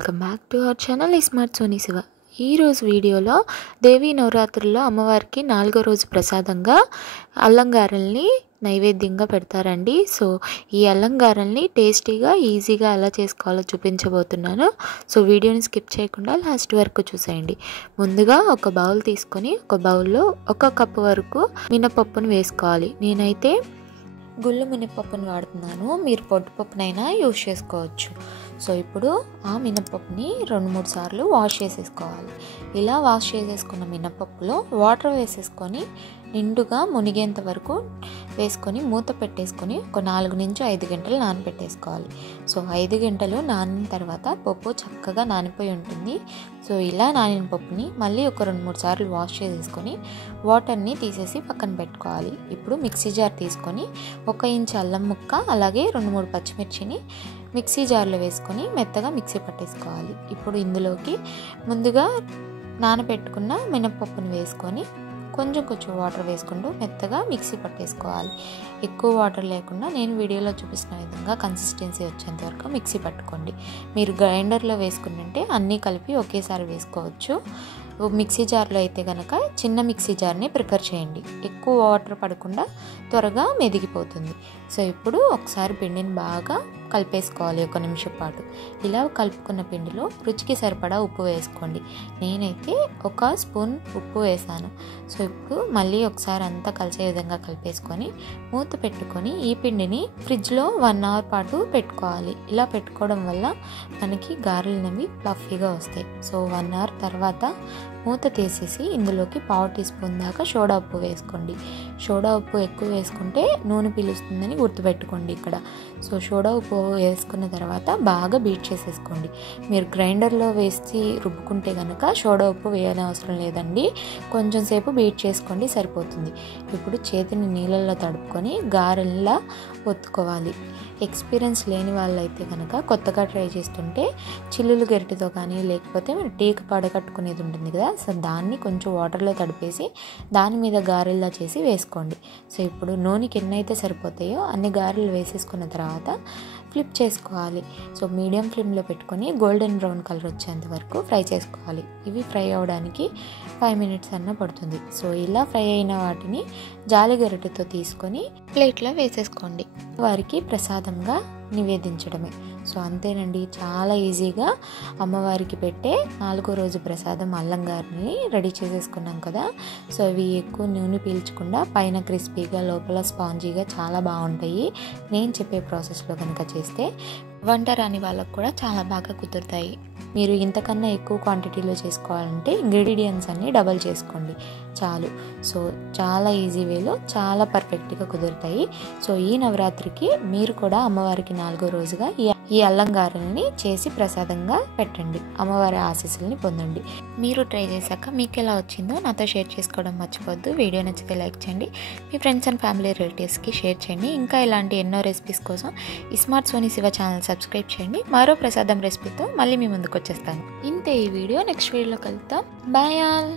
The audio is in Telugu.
Welcome back to our channel smart Soni Shiva. ఈరోజు వీడియోలో దేవీ నవరాత్రుల్లో అమ్మవారికి 4వ రోజు ప్రసాదంగా అల్లంగారల్ని నైవేద్యంగా పెడతారండి. సో ఈ అల్లంగారల్ని టేస్టీగా ఈజీగా ఎలా చేసుకోవాలో చూపించబోతున్నాను. సో వీడియోని స్కిప్ చేయకుండా లాస్ట్ వరకు చూసేయండి. ముందుగా ఒక బౌల్ తీసుకొని ఒక బౌల్లో 1 కప్పు వరకు మినపప్పును వేసుకోవాలి. నేనైతే గుళ్ళు మినపప్పుని వాడుతున్నాను, మీరు పొట్టుపప్పునైనా యూజ్ చేసుకోవచ్చు. సో ఇప్పుడు ఆ మినపప్పుని 2-3 సార్లు వాష్ చేసేసుకోవాలి. ఇలా వాష్ చేసేసుకున్న మినపప్పులో వాటర్ వేసేసుకొని నిండుగా మునిగేంత వరకు వేసుకొని మూత పెట్టేసుకొని ఒక 4-5 గంటలు నానబెట్టేసుకోవాలి. సో 5 గంటలు నానిన తర్వాత పప్పు చక్కగా నానిపోయి ఉంటుంది. సో ఇలా నానిన పప్పుని మళ్ళీ ఒక 2-3 సార్లు వాష్ చేసేసుకొని వాటర్ని తీసేసి పక్కన పెట్టుకోవాలి. ఇప్పుడు మిక్సీ జార్ తీసుకొని 1 ఇంచ్ అల్లం ముక్క అలాగే 2-3 పచ్చిమిర్చిని మిక్సీ జార్లో వేసుకొని మెత్తగా మిక్సీ పట్టేసుకోవాలి. ఇప్పుడు ఇందులోకి ముందుగా నానబెట్టుకున్న మినపప్పుని వేసుకొని కొంచెం వాటర్ వేసుకుంటూ మెత్తగా మిక్సీ పట్టేసుకోవాలి. ఎక్కువ వాటర్ లేకుండా నేను వీడియోలో చూపిస్తున్న విధంగా కన్సిస్టెన్సీ వచ్చేంత వరకు మిక్సీ పట్టుకోండి. మీరు గ్రైండర్లో వేసుకుంటుంటే అన్నీ కలిపి ఒకేసారి వేసుకోవచ్చు. మిక్సీ జార్లో అయితే కనుక చిన్న మిక్సీ జార్ని ప్రిఫర్ చేయండి, ఎక్కువ వాటర్ పడకుండా త్వరగా మెదిగిపోతుంది. సో ఇప్పుడు ఒకసారి పిండిని బాగా కలిపేసుకోవాలి 1 నిమిషం పాటు. ఇలా కలుపుకున్న పిండిలో రుచికి సరిపడా ఉప్పు వేసుకోండి. నేనైతే 1 స్పూన్ ఉప్పు వేసాను. సో ఇప్పుడు మళ్ళీ ఒకసారి అంతా కలిసే విధంగా కలిపేసుకొని మూత పెట్టుకొని ఈ పిండిని ఫ్రిడ్జ్లో 1 అవర్ పాటు పెట్టుకోవాలి. ఇలా పెట్టుకోవడం వల్ల మనకి గారెలు అనేవి ఫ్లఫీగా వస్తాయి. సో 1 అవర్ తర్వాత మూత తీసేసి ఇందులోకి 1/2 టీ స్పూన్ దాకా సోడా ఉప్పు వేసుకోండి. సోడా ఉప్పు ఎక్కువ వేసుకుంటే నూనె పీలుస్తుందని గుర్తుపెట్టుకోండి ఇక్కడ. సో సోడా ఉప్పు వేసుకున్న తర్వాత బాగా బీట్ చేసేసుకోండి. మీరు గ్రైండర్లో వేసి రుబ్బుకుంటే కనుక సోడా ఉప్పు వేయని అవసరం లేదండి, కొంచెం సేపు బీట్ చేసుకోండి సరిపోతుంది. ఇప్పుడు చేతిని నీళ్ళల్లో తడుపుకొని గారెల్లా ఒత్తుకోవాలి. ఎక్స్పీరియన్స్ లేని వాళ్ళైతే కనుక కొత్తగా ట్రై చేస్తుంటే చిల్లులు గరిటెతో కానీ లేకపోతే మీరు టీకి పడకట్టుకునేది ఉంటుంది కదా, సో దాన్ని కొంచెం వాటర్లో తడిపేసి దాని మీద గారెల్లా చేసి వేసుకోండి. సో ఇప్పుడు నూనెకి ఎన్నైతే సరిపోతాయో అన్ని గారెలు వేసేసుకున్న తర్వాత ఫ్లిప్ చేసుకోవాలి. సో మీడియం ఫ్లేమ్లో పెట్టుకొని గోల్డెన్ బ్రౌన్ కలర్ వచ్చేంత వరకు ఫ్రై చేసుకోవాలి. ఇవి ఫ్రై అవ్వడానికి 5 మినిట్స్ అన్న పడుతుంది. సో ఇలా ఫ్రై అయిన వాటిని జాలి గరిటెతో తీసుకొని ప్లేట్లో వేసేసుకోండి. వారికి ప్రసాదంగా నివేదించడమే. సో అంతేనండి, చాలా ఈజీగా అమ్మవారికి పెట్టే 4వ రోజు ప్రసాదం అల్లంగారిని రెడీ చేసేసుకున్నాం కదా. సో ఇవి ఎక్కువ నూనె పీల్చకుండా పైన క్రిస్పీగా లోపల స్పాంజీగా చాలా బాగుంటాయి. నేను చెప్పే ప్రాసెస్లో కనుక చేస్తే వంట రాని వాళ్ళకు కూడా చాలా బాగా కుదురుతాయి. మీరు ఇంతకన్నా ఎక్కువ క్వాంటిటీలో చేసుకోవాలంటే ఇంగ్రీడియంట్స్ అన్నీ డబల్ చేసుకోండి చాలు. సో చాలా ఈజీ వేలో చాలా పర్ఫెక్ట్గా కుదురుతాయి. సో ఈ నవరాత్రికి మీరు కూడా అమ్మవారికి 4వ రోజుగా ఈ అల్లంగారుల్ని చేసి ప్రసాదంగా పెట్టండి, అమ్మవారి ఆశీస్సుల్ని పొందండి. మీరు ట్రై చేశాక మీకు ఎలా వచ్చిందో నాతో షేర్ చేసుకోవడం మర్చిపోద్దు. వీడియో నచ్చితే లైక్ చేయండి, మీ ఫ్రెండ్స్ అండ్ ఫ్యామిలీ రిలేటివ్స్కి షేర్ చేయండి. ఇంకా ఇలాంటి ఎన్నో రెసిపీస్ కోసం smart Soni Shiva channel subscribe చేయండి. మరో ప్రసాదం రెసిపీతో మళ్ళీ మీ ముందుకు వచ్చేస్తాను. ఇంతే ఈ వీడియో, నెక్స్ట్ వీడియోలో కలుద్దాం. Bye all.